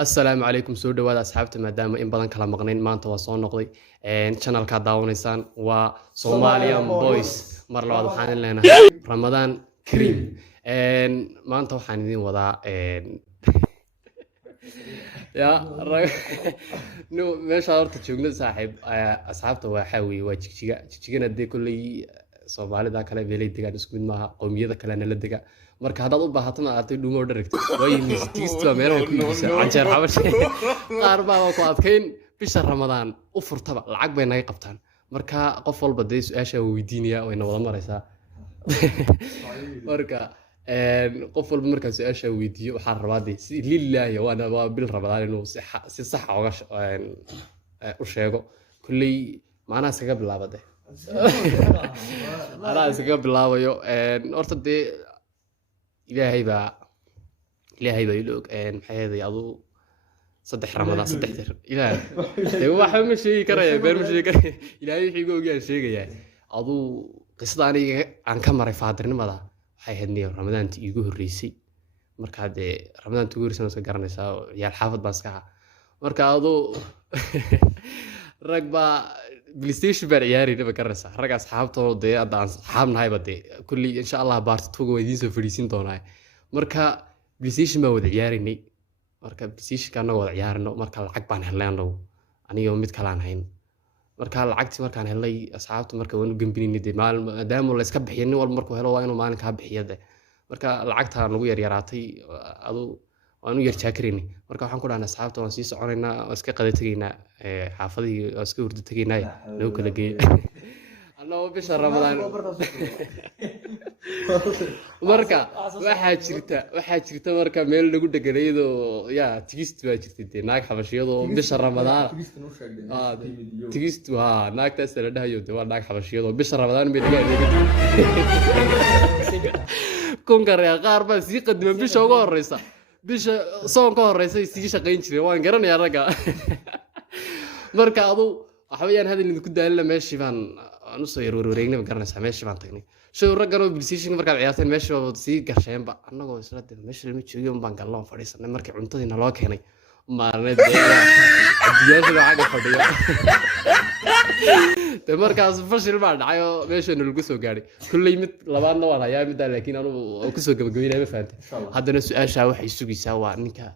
السلام عليكم سو dhawaada asxaabta maadaama in badan kala maqnayn maanta waa soo noqday channelka daawanaysaan waa Somalian Boys mar labaad waxaan idin leenahay Ramadan Kareem maanta waxaan idin wadaa ya no meesha horta joogna saaxiib asxaabta waxa weeye waa jigjiga dee kulay Soomaalida kale beelay degaan isku mid maaha qowmiyada kale la degaa marka hadaad u baahato ma aad dhuumo direct way mistiisto meel ku iibisa anjeer xabash qaar baa ku adkeyn bisha Ramadaan u furtaba lacag bay naga qabtaan marka qof walba day su'aasha weydiinaya way wada maraysaa marka qof walba marka su'aasha weydiiyo waxa rabaa si lillahi waa bil Ramadaan inuu si sax uga u sheego kulli macnaha iskaga bilaabade أنا أسيق بالله horta dee ilaahay baa ilog maxay adu saddex Ramadaan saddex tir ilaahay waxa ma sheegi karaya beer ma sheegi karaya ilaahay wixii googaan sheegaya adu qisada aniga aan ka maray faadirnimada waxay hadnay Ramadaantii igu horeysay marka dee Ramadaantii ugu horeysay iska garanaysaa yaal xaafad baan iska marka adu ragba PlayStation baan ciyaarayna ma garanaysaa rag asxaabtooda dee aan asxaabnahay bade kulli insha Allah baartuga way idin soo fariisin doonaa marka PlayStation baan wada ciyaaraynay marka PlayStation kana wada ciyaarno marka lacag baan helnay aniga mid kale aan hayn marka lacagtii markaan helay asxaabtu marka waan u gambinay dee maadaama la iska bixiyay wal markuu helo waa inuu maalin ka bixiyade marka lacagta nagu yaraatay adu waanu yar jaakirini marka waxaan ku dhahnaa asxaabta waan sii soconaynaa iska qada tageynaa xaafadii iska hurdo tageynaa lagu kala geeyay anoo bisha Ramadaan marka waxa jirta marka meel lagu dhaganaydo ya tigist baa jirtay naag xabashiyado bisha Ramadaan tigist waa naagtaas la dhahayo waa naag xabashiyado bisha Ramadaan meel laga kun qaar baa sii qadima bisha ugu horeysa bisha soon ka horeysay sii shaqeyn jiray waan garanayaa raga marka adu waxbayaan hadal idinku daalna meeshii baan aanu soo wareegnay garanaysaa meeshii baan tagnay soo raggan oo PlayStation marka ciyaarteen meeshii baa sii gasheenba annagoo isla dib meeshii lama joogiyo baan galno fadhiisanay markii cuntadiina loo keenay maalin diyaasha lacag fadhiyo te markaas fashil baa dhacay oo meeshana lagu soo gaaray kullay mid labaadna waa hayaa mid laakiin anu ku soo gabagabeynay ma fahanteen haddana su'aasha waxay sugaysaa waa ninka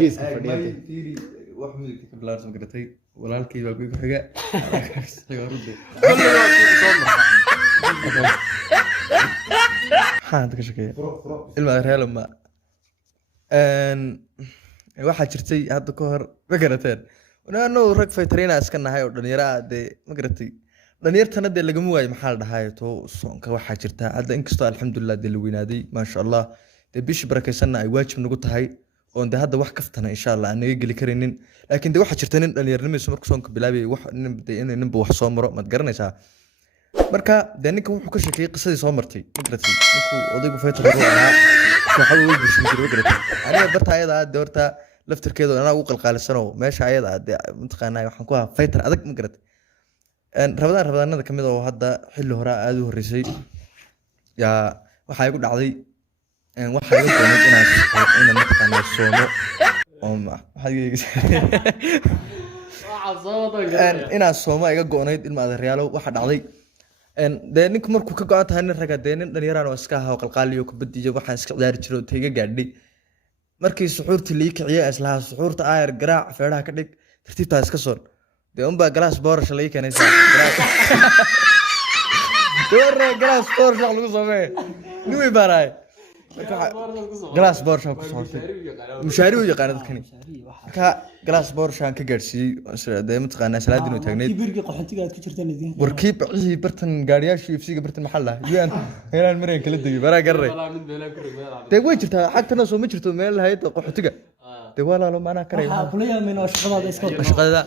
geeska fadhiya wax mid ka bilaarsan garatay walaalkay baa ku xiga xaad ka shaqeeya ilma reelma waxa jirtay hadda ka hor ma garateen anaanu rag faytarina iska nahay oo dhalinyaro ma garatay dhalinyartana dee lagama waayo maxaa la dhahay to soonka waxa jirta hadda inkastoo alxamdulillah dee la weynaaday ma sha Allah dee bish barakaysanna ay waajib nagu tahay oo dee hadda wax kaftana insha Allah aan naga gali karinin laakiin dee waxa jirta nin dhalinyarnimadiisu markuu soonka bilaabay wax ninba wax soo maro ma garanaysaa marka dee ninka wuxuu ka sheekay qisadii soo martay ma garatay ninkuu odaygu faytar ahaa waxa uu bulshin jiray ma garatay aniga barta ayada horta laftirkeedu anaa ugu qalqaalisano meesha ayada mataqaanaa waxaan ku ahaa faytar adag ma garatay Ramadaanada kamid oo hadda xilli hore aad u horeysay ya waxa igu dhacday waxa igu doonay inaan mataqaanaa soomo oo inaan soomo iga goonayd ilma adeeryaalo waxa dhacday dee ninka markuu ka go'an tahay nin raga dee nin dhalinyaraan oo iska ahaa qalqaaliyo kubadiyo waxaan iska ciyaari jiray tayga gaadhay markii suxuurtii lii kiciye islaha suxuurta ayar garaac feeraha ka dhig tartiibta iska soo de umba glass boorash la keenaysa glass boorash lagu sameeyay nuwi baray glass boorash ku soortay mushaariyo yaqaan dadkani ka glass boorash aan ka gaarsiiyay de mataqaanaa salaadin oo taagneed birgi qaxantiga aad ku jirtaan idin warkii bixii bartan gaariyaashii ifsiga bartan maxal ah yaan heelan mareen kala dagay bara garay de way jirtaa xagtana soo ma jirto meel lahayd qaxantiga de walaalo maana karay waxa kula yaameen shaqada iska shaqada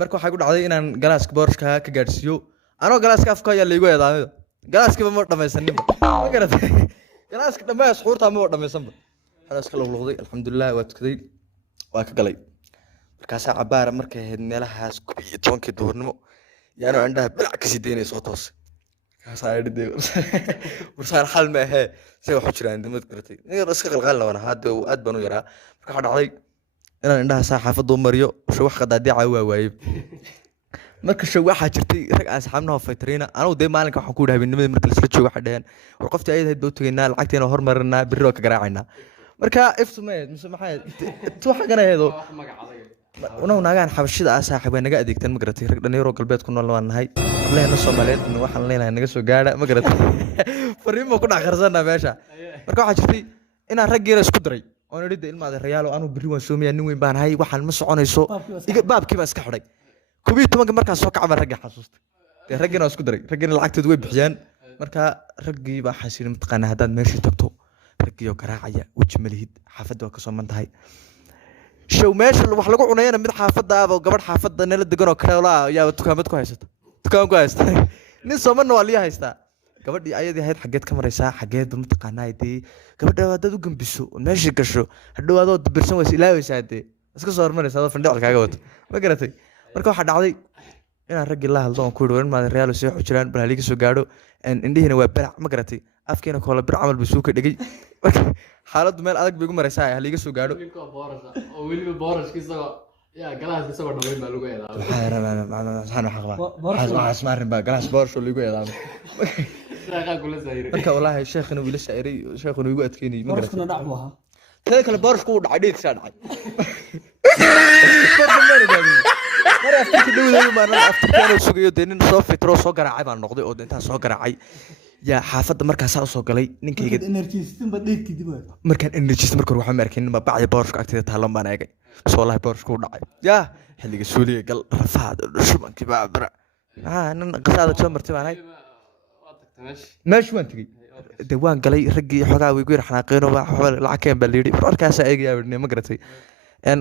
marka waxa igu dhacday inaan galaaska boorashka ka gaarsiiyo anoo galaaska afka ayaa la igu yeedaamay galaaskiba ma dhamaysanin ma garatay galaaska dhamays xuurta ma dhamaysanba galaaska la luqday alxamdulillah waa tukaday waa ka galay markaas cabaar markay ahayd meelahaas 12 duhurnimo yaano indhaha bilac ka sideynay soo toos kaas ay dhidey warsaan xal ma ahe say wax jiraan dimad garatay iska qalqal lawana hadda aad baan u yaraa marka dhacday inaan indhaha saa xaafadda u mariyo show wax qadaadiica waa waaye marka show waxaa jirtay rag aan asxaabnaha faytariina anigu dee maalinka waxaan ku dhahay habeennimadii marka lasla joogo waxay dhaheen war qoftii ayada hayd baa u tegaynaa lacagteena hormarinaa berri waa ka garaacaynaa marka iftumeed mise maxay tu xaggan aheedo unaw naagaan xabashida ah saaxiib way naga adeegtaan ma garatay rag dhalinyaro galbeed ku nool waan nahay leena Soomaaliyeed waxaan leenahay naga soo gaadha ma garatay fariimo ku dhaxarsanaa meesha marka waxaa jirtay inaan raggeena isku diray oo nidida ilmaada rayaalo aanu berri waan soomayaa nin weyn baan ahay waxaan ma soconayso baabkii baan iska xidhay 12 markaan soo kacay ragga xasuustay dee raggeena isku diray raggeena lacagtooda way bixiyaan marka raggii baa xasiin mataqaana haddaad meeshii tagto raggii oo garaacaya weji malihid xaafadda waa ka soo mantahay show meesha wax lagu cunayna mid xaafadda ah oo gabadh xaafadda nala degan oo kale yaa dukaamad ku haysta dukaan ku haysta nin Soomaaliya waa liya haysta gabadhii ayadii ahayd xageed ka maraysaa xageed mataqaanaa idii gabadha haddaad u gambiso meesha gasho hadhow adoo dabirsan waysa ilaawaysaa dee iska soo hormaraysaa adoo fandhic kaaga wato ma garatay marka waxaa dhacday inaan raggii la hadlo aan ku yidhi maada reyaal soo xujiraan bal halii ka soo gaadho indhihiina waa barac ma garatay afkeena koola bir camal buu ka dhigay marka xaaladdu meel adag bay ugu maraysaa halii ka soo gaadho oo weliba boorashkiisa yaa galaas isagoo dhameyn baa lagu eedaamay marka wallaahi sheekhana wuu ila shaa'iray sheekhuna igu adkeynay ma garatay borofkuna dhac buu ahaa tada kale boorashku wuu dhacay dheedkiisaa dhacay mar aftirka dhowday baan aftirkaanoo sugayo dee nin soo fitro soo garaacay baan noqday oo intaan soo garaacay yaa xaafadda markaasaa usoo galay ninkayga markaan enerjista marka hore waxaan ma arkin bacya boorashka agteeda taalon baan eegay bas wallaahi boorashku wuu dhacay yaa xilliga suuliga gal rafaad shubankii baabara nin qasaada soo martay baan ahay meeshu waan tegey dee waan galay raggii xoogaa way gu yar xanaaqeen oo waxba lacag keen baa layidhi markaasaa eegayaa ma garatay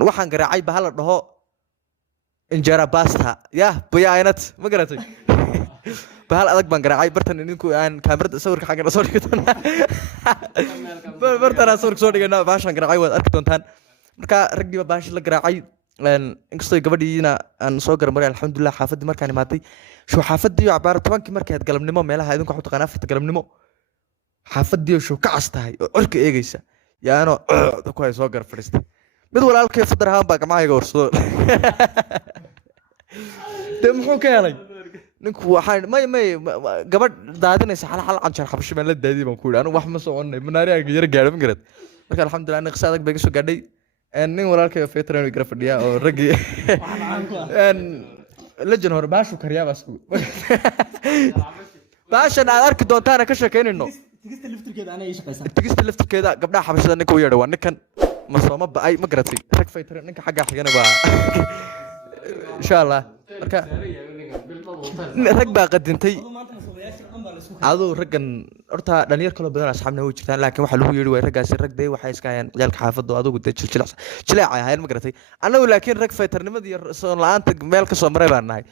waxaan garaacay ba hala dhaho injera basta ya bayaanad ma garatay bahal adag baan garaacay bartan ninku aan kaamirada sawirka xagga soo dhigtaan bartan sawirka soo dhigana baashan garaacay waad arki doontaan marka raggii baash la garaacay inkastoo gabadhiina aan soo garmaray alxamdulillah xaafadii markaan imaaday shoo xaafadii cabaar 10 markii aad galabnimo meelaha idinku waxu taqaan afarta galabnimo xaafadii shoo ka castahay oo cirka eegaysa yaano ku ay soo gar fadhiistay mid walaalkay fadar ahaan baa gacmahayga warsado dee muxuu ka helay ninku waxaan may gabadh daadinaysa xal canjar xabasho baan la daadiyay baan ku yidhi anigu wax ma soconay manaariyaga yar gaadho ma garad marka alxamdulillah aniga qisa adag bay ka soo gaadhay nin walaalkay feetran gara fadhiya oo raggii lejan hore baashu kariyaa baas baashan aad arki doontaana ka sheekeynayno tigista laftirkeeda gabdhaha xabashada ninka u yeedha waa ninkan ma sooma ba'ay ma garatay rag faytare ninka xaggaa xigana waa insha allah marka rag baa qadintay aduu raggan horta dhalinyar kaloo badan asxaabna way jirtaan laakiin waxaa lagu yeedhi waay raggaasi rag dee waxay iska hayaan ciyaalka xaafadda adugu dee jileecay ahaayeen ma garatay annagu laakiin rag faytarnimada iyo soon la-aanta meel ka soo maray baan nahay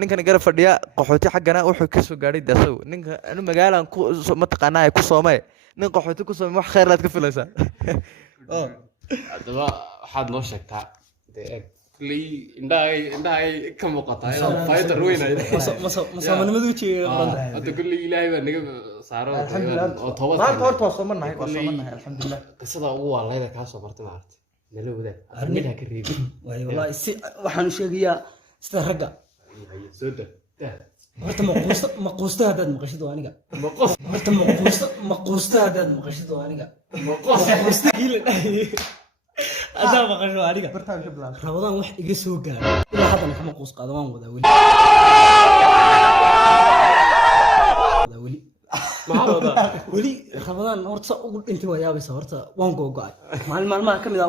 ninkan garab fadhiya qaxooti xaggana wuxuu ka soo gaadhay de asagu ninka anu magaalaan ku mataqaanaa ku soomay nin qaxooti ku soomay wax khayr laad ka filaysaa haddaba waxaad noo sheegtaa kulley indhahay ka muuqataa faytar weynay masoomanimadu hadda kulley ilaahay baa naga saaro oo toobad maanta horta waa soomanahay alxamdulillah qisada ugu waalayda kaa soo martay maaragtay nala wadaag arniha ka reebi waayo wallahi si waxaan sheegayaa sida ragga soo daa horta maquusta haddaad maqashid waa aniga horta maquusta haddaad maqashid waa aniga maquusta kii la dhahayay haddaa maqasho waa aniga rabadaan wax iga soo gaaro ilaa haddana kama quus qaado waan wadaa weli rabadaan horta sa ugu dhintay waa yaabaysa horta waan googo-ay maalmaha ka mid ah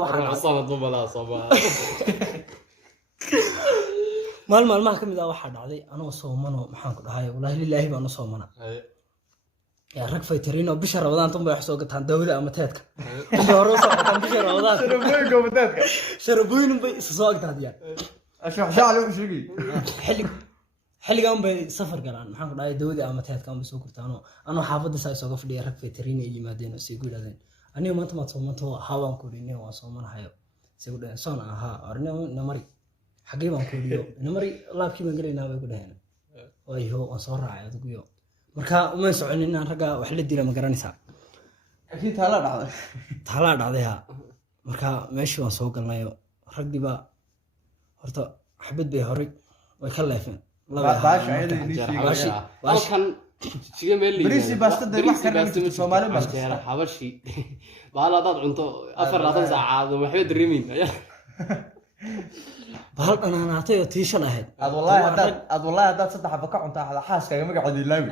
maalmaha ka mid ah waxaa dhacday anoo soomanoo maxaan ku dhahay wallaahi lilaahi baan u soomana yaa rag faytariin oo bisha rabadaan tan bay wax soo gataan dawada ama teedka inta hore soo gataan bisha rabadaan sharabooyin bay isa soo agtaadiyaan xilligan bay safar galaan maxaan ku dhahay dawada ama teedka bay soo gurtaanoo anoo xaafadda saa isooga fadhiya rag faytariin ay yimaadeen oo sii guuladeen aniga maanta maad soomanto haawaan ku dhinin waan soomanahayo sii ku dhaheen soon ahaa arne namari xagee baan ku dhiyo namari laabkii baan gelaynaa bay ku dhaheen waayo waan soo raacay adigu marka uma soconin inaan ragga wax la dila ma garanaysaa taalaa dhacday ha marka meeshii waan soo galnayo raggii baa horta xabad bay horay way ka leefeen baasha ayada inii sheegaya halkan jiga meel bariisi baastada wax ka reebay Soomaali baa jeera xabashi baala dad cunto 4 saacadood waxba dareemin bahal dhanaanaatay oo tiishan ahayd ad wallahi haddaad saddex xabba ka cuntaa xaaskaaga magaceeda ilaawi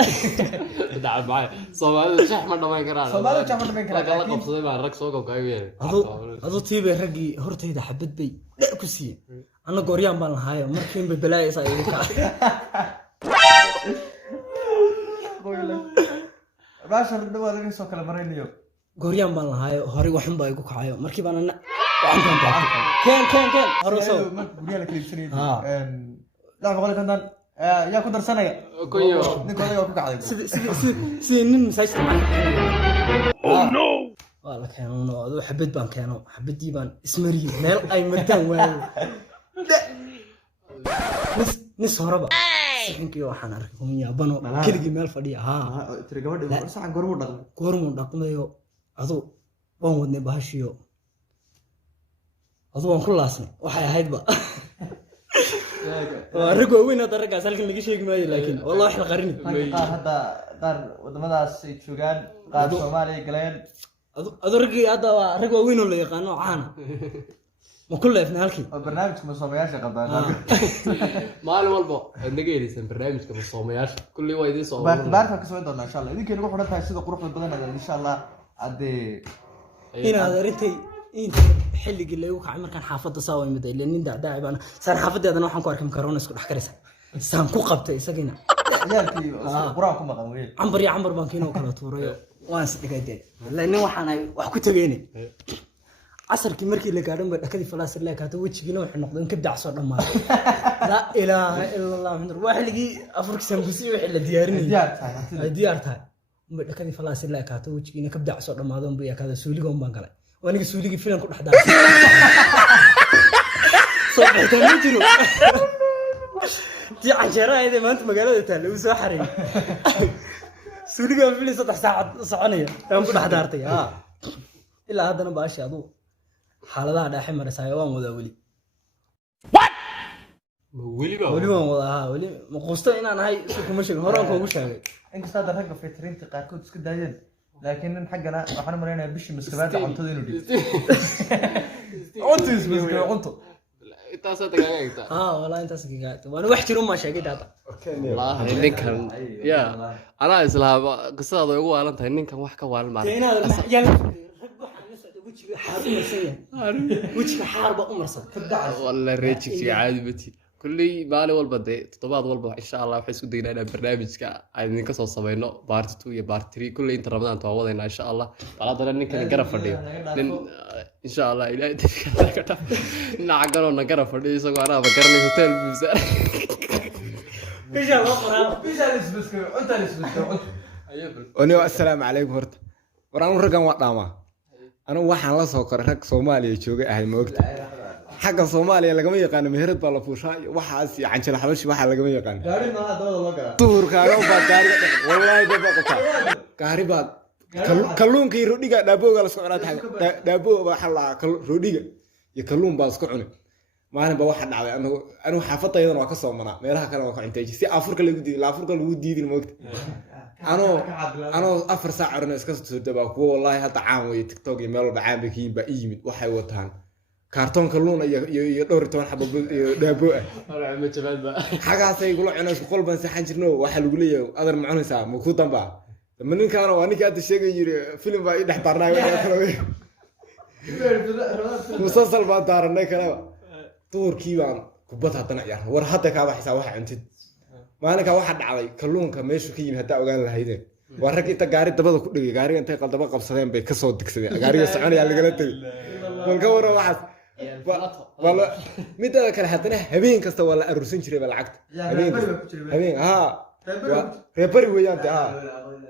dacad macay Soomaalida shax ma dhamayn karaan Soomaalidu shax ma dhamayn karaan kala qabsaday baan rag soo gobkaayo yeelay adoo tiibay raggii hortayda xabad bay dhac ku siiyeen anna gooryaan baan lahaayo markiin bay balaayaysaa igu kacay baasha dhawaa laga soo kala maraynayo gooryaan baan lahaayo horay waxun baa igu kacayo markii baan anna keen horoso guryaha la kala iibsanayay lacag boqol konton yaa ku darsanaya koyo ninkooda ku kacday sidii nin masaajidka waa la keeno adoo xabad baan keeno xabadii baan ismariyey meel ay martaan waayo nis horeba inkii waxaan arkay kun yaabano keligii meel fadhiya tiri gabadha sacan goormuu dhaqmayo aduu waan wadnay bahashiyo aduu waan ku laasnay waxay ahaydba rag waaweyn hadda raggaas halkan laga sheegi maayo laakiin wallah wax la qarini hadda qaar wadamadaas ay joogaan qaar Soomaaliya galeen aduu raggii hadda waa rag waaweyn oo la yaqaano caana ma ku leefnay halkii barnaamijka masoomayaasha qabaan maalin walba naga helaysan barnaamijka masoomayaasha kulli waa idin soo baarta ka soo doonaa insha Allah idinkeena ugu xidhan tahay sida quruxda badan insha Allah hadee inaad arintay inta xilligii lagu kacay markaan xaafadda saa way miday nin dacdaac baan saan xaafadeedana waxaan ku arkay makaroona isku dhex karaysa saan ku qabtay isagina yaalkii quraan ku maqan weey cambar baan kiinoo kala tuuray waan isdhigay nin waxaan wax ku tageynay casarkii markii la gaadhan bay dhakadii falaasir la kaato wajigiina wuxuu noqday in ka dacso dhamaaday la ilaaha illa allah muhammad waa xilligii afurkii sambusi wixii la diyaarinayay diyaar tahay bay dhakadii falaasir la kaato wajigiina ka dacso dhamaado bay yakada suuliga baan galay waaniga suuligii filan ku dhex daacay soo baxay ma jiro tii canjeeraayda maanta magaalada taal uu soo xareeyay suuliga filan 3 saac soconaya aan ku dhex daartay ilaa haddana baashi aduu xaaladaha dhexe maraysaa waan wadaa weli weli waan wadaa weli ma quusto inaan ahay isku kuma sheegin horaan koogu sheegay inkasta hadda ragga fitrinta qaarkood iska daayeen laakiin nin xaggana waxaan maraynayaa bishii maskabaada cuntada inuu dhigto cuntiis maskaba cunto intaas tagaga eegta wallahi intaas tagaga waan wax jiro ma sheegay daata wallahi ninkan ya ana islaaba qisada ugu waalan tahay ninkan wax ka waalan ma وجهك حاربة أمرسل والله ريتشك عادي بتي كل مالي والبدء تطبيقات والبدء إن شاء الله وحيسو دينا أنا برنامج عايزين كسر صبينا بارت 2 يا بارت 3 كل إنت رمضان تعوضنا إن شاء الله على ضرر إنك نقرأ فردي إن شاء الله إلى نعقلوا نقرأ فردي سو أنا بكرني هوتيل بزاف إن شاء الله قرابة إن شاء الله اسمك أنت اسمك ونيو السلام عليكم ورد وران رقم وطامة أنا waxaan la soo koray rag Soomaaliya joogay ahay moogta xagga Soomaaliya laga yaqaan meherad baa la fuushay waxaas canjil xabashi waxa laga yaqaan gaari ma dawada loo galaa tuurkaaga u baaqaari wallahi dad qota gaari baad kalluunkii roodhiga dhaabooga la soo cunaa dhaaboo waxa la roodhiga iyo kalluun baa isku cunay maalin ba waxa dhacday anu xaafadaydan waa ka soo manaa meelaha kale waa ka cintay si afurka lagu diidin moogta أنا أفر ساعة أنا إسكت تبى كوا والله هذا عام ويا تيك توك يميل بعام بكين بقيمة وحي وطهان كارتون كلون يدور تون حبب دابوه أنا متفائل بقى حاجة سيقولوا أنا سقول بس حنجرنو واحد يقول لي أقدر معونه ساعة مكوتن بقى لما كانوا وأنا كنت الشيء يجري فيلم بقى يحضرنا مسلسل بقى دارنا كلام طور كيوان كبتها تنعير ورحتة كابا حساب واحد عندي maalinka waxa dhacday kalluunka meeshu ka yimid hadaa ogaan lahaydeen waa rag inta gaari dabada ku dhigay gaariga intay qaldaba qabsadeen bay ka soo digsadeen gaariga soconaya laga tagay walka wara waxaas wala midda kale hadana habeen kasta wala aruursan jiray lacagta habeen reebari weeyaan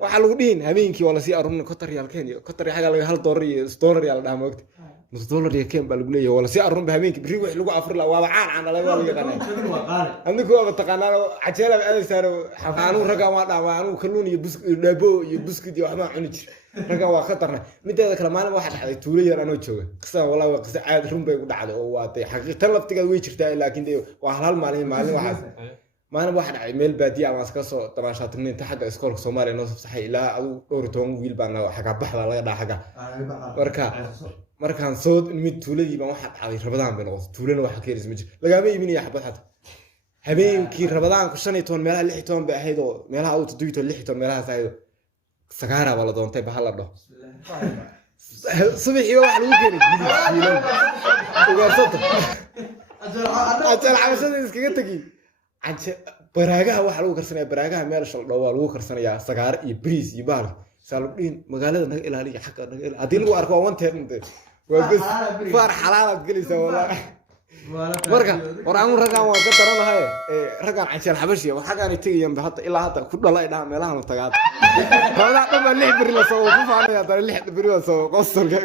waxa lagu dhihin habeenkii wala si aruurna $1 Kenya $1 xaga laga $1 iyo $1 la dhaamo waqti nus dollar iyo keen baa lagu leeyahay wala si arun ba habeenkii biri wixii lagu afur la waa caan dhalay waa laga qanay anigu waa taqaanaa cajeela aad saaro xafaanu raga waa dhaawaan kalluun iyo dhaabo iyo buskut iyo waxba cuni jir raga waa khatarna mideeda kale maalin waxa dhacday tuulo yar anoo jooga qisa wallahi waa qisa aad run bay u dhacday oo waatay xaqiiqtan laftigeed way jirtaa laakiin waa hal maalin waxaas maalin waxa dhacay meel baadiya ama iska soo tabaashaatay inta xagga iskoolka Soomaaliya noo saxay ilaa adu dhowr toban wiil baan xaga baxda laga dhaxaga markaan soo mid tuuladii baan waxa dhacday rabadaan bay noqotay tuulana waxa ka yeeris ma jiro lagama iibinayo xabad xata habeenkii rabadaan ku 15 meelaha 16 bay ahayd oo meelaha uu 16 meelaha ahayd sagaara wala doontay bahal la dhaho subaxii waxa lagu keenay ugaarsato ajal cabashada iskaga tagi baraagaha waxa lagu karsanayaa baraagaha meel shal dhaw waa lagu karsanayaa sagaar iyo bariis iyo baal saaludin magaalada naga ilaaliya xaqqa naga ilaaliya hadii lagu arko waan teednay waa bas far xalaal galaysa wallahi marka waraan ragaan waa ka taranahay ragaan cajal xabashiya waxa aan tagayaan hadda ilaa hadda ku dhalay dhaha meelaha ma tagaad rabada dhan 6 bari la soo ku faanaya 6 bari la soo qosolka